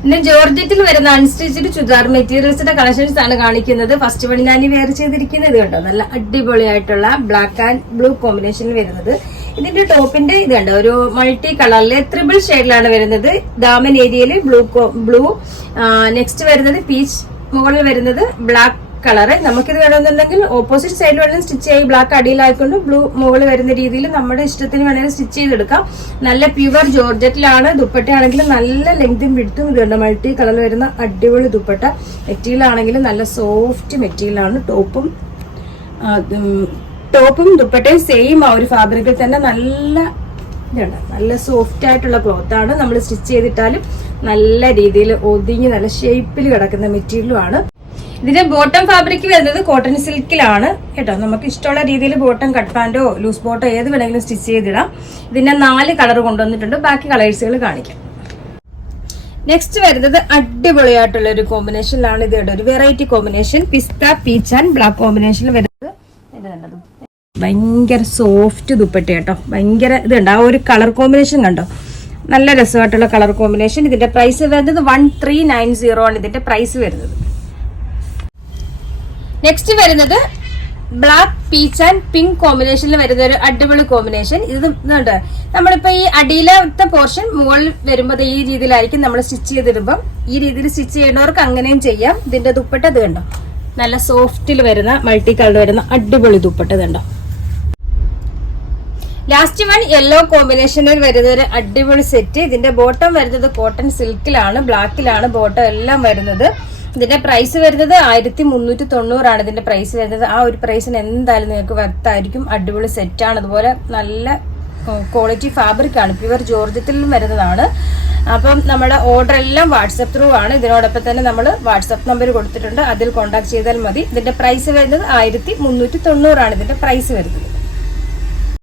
പിന്നെ ജോർജറ്റിൽ വരുന്ന unstitched churidar മെറ്റീരിയൽസിന്റെ collections ആണ് കാണിക്കുന്നത്. ഫസ്റ്റ് വൺ ഞാൻ വെയർ ചെയ്തിരിക്കുന്നത് കണ്ടോ, നല്ല അടിപൊളിയായിട്ടുള്ള ബ്ലാക്ക് ആൻഡ് ബ്ലൂ കോമ്പിനേഷനിൽ വരുന്നത്. ഇതിന്റെ ടോപ്പിന്റെ ഇത് കണ്ടോ, ഒരു മൾട്ടി കളറില് ട്രിപ്പിൾ ഷെയ്ഡിലാണ് വരുന്നത്. ദാമൻ ഏരിയയിൽ ബ്ലൂ, നെക്സ്റ്റ് വരുന്നത് പീച്ച്, മുകളിൽ വരുന്നത് ബ്ലാക്ക് കളറ്. നമുക്കിത് വേണമെന്നുണ്ടെങ്കിൽ ഓപ്പോസിറ്റ് സൈഡിൽ വേണമെങ്കിൽ സ്റ്റിച്ച് ചെയ്ത് ബ്ലാക്ക് അടിയിലായിക്കൊണ്ട് ബ്ലൂ മുകളിൽ വരുന്ന രീതിയിൽ നമ്മുടെ ഇഷ്ടത്തിന് വേണമെങ്കിൽ സ്റ്റിച്ച് ചെയ്തെടുക്കാം. നല്ല പ്യുവർ ജോർജറ്റിലാണ്. ദുപ്പട്ടയാണെങ്കിലും നല്ല ലെങ്തും വിഡ്ത്തും ഇത് കണ്ടോ, മൾട്ടി കളറിൽ വരുന്ന അടിപൊളി ദുപ്പട്ട. മെറ്റീരിയൽ ആണെങ്കിലും നല്ല സോഫ്റ്റ് മെറ്റീരിയലാണ്. ടോപ്പും ദുപ്പട്ടയും സെയിം ആ ഒരു ഫാബ്രിക്കിൽ തന്നെ നല്ല സോഫ്റ്റ് ആയിട്ടുള്ള ക്ലോത്ത് ആണ്. നമ്മൾ സ്റ്റിച്ച് ചെയ്തിട്ടാലും നല്ല രീതിയിൽ ഒതുങ്ങി നല്ല ഷേപ്പിൽ കിടക്കുന്ന മെറ്റീരിയലും ആണ്. ഇതിന്റെ ബോട്ടം ഫാബ്രിക് വരുന്നത് കോട്ടൺ സിൽക്കിലാണ് കേട്ടോ. നമുക്ക് ഇഷ്ടമുള്ള രീതിയിൽ ബോട്ടം കട്ട് പാൻറ്റോ ലൂസ് ബോട്ടോ ഏത് വേണമെങ്കിലും സ്റ്റിച്ച് ചെയ്തിടാം. ഇതിന്റെ 4 കളർ കൊണ്ടുവന്നിട്ടുണ്ട്. ബാക്കി കളേഴ്സുകൾ കാണിക്കാം. നെക്സ്റ്റ് വരുന്നത് അടിപൊളിയായിട്ടുള്ള ഒരു കോമ്പിനേഷനിലാണ്. ഇത് കേട്ടോ, ഒരു variety combination, pista peach and black കോമ്പിനേഷനിൽ വരുന്നത്. ഭയങ്കര സോഫ്റ്റ് ദുപ്പട്ട കേട്ടോ, ഭയങ്കര ഇതുണ്ട്. ആ ഒരു കളർ കോമ്പിനേഷൻ കണ്ടോ, നല്ല രസമായിട്ടുള്ള കളർ കോമ്പിനേഷൻ. ഇതിന്റെ പ്രൈസ് വരുന്നത് 1390 ആണ് ഇതിന്റെ പ്രൈസ് വരുന്നത്. നെക്സ്റ്റ് വരുന്നത് ബ്ലാക്ക് പീച്ച് ആൻഡ് പിങ്ക് കോമ്പിനേഷനിൽ വരുന്ന ഒരു അടിപൊളി കോമ്പിനേഷൻ. ഇതുണ്ട്, നമ്മളിപ്പോ ഈ അടിയിലത്തെ പോർഷൻ മുകളിൽ വരുമ്പോൾ ഈ രീതിയിലായിരിക്കും നമ്മൾ സ്റ്റിച്ച് ചെയ്തിടുമ്പോൾ. ഈ രീതിയിൽ സ്റ്റിച്ച് ചെയ്യുന്നവർക്ക് അങ്ങനെയും ചെയ്യാം. ഇതിന്റെ ദുപ്പട്ട ഇത് കണ്ടോ, നല്ല സോഫ്റ്റിൽ വരുന്ന മൾട്ടി കളർ വരുന്ന അടിപൊളി ദുപ്പട്ട ഇതുണ്ടോ. ലാസ്റ്റ് വൺ യെല്ലോ കോമ്പിനേഷനിൽ വരുന്ന ഒരു അടിപൊളി സെറ്റ്. ഇതിന്റെ ബോട്ടം വരുന്നത് കോട്ടൺ സിൽക്കിലാണ്, ബ്ലാക്കിലാണ് ബോട്ടം എല്ലാം വരുന്നത്. ഇതിന്റെ പ്രൈസ് വരുന്നത് 1390 ആണ് ഇതിന്റെ പ്രൈസ് വരുന്നത്. ആ ഒരു പ്രൈസിന് എന്തായാലും നിങ്ങൾക്ക് വർത്തായിരിക്കും. അടിപൊളി സെറ്റാണ്. അതുപോലെ നല്ല ക്വാളിറ്റി ഫാബ്രിക് ആണ്, പ്യുവർ ജോർജറ്റിലും വരുന്നതാണ്. അപ്പം നമ്മുടെ ഓർഡർ എല്ലാം വാട്സപ്പ് ത്രൂ ആണ്. ഇതിനോടൊപ്പം തന്നെ നമ്മൾ വാട്സപ്പ് നമ്പർ കൊടുത്തിട്ടുണ്ട്, അതിൽ കോൺടാക്ട് ചെയ്താൽ മതി. ഇതിന്റെ പ്രൈസ് വരുന്നത് 1390 ആണ് ഇതിന്റെ പ്രൈസ് വരുന്നത്.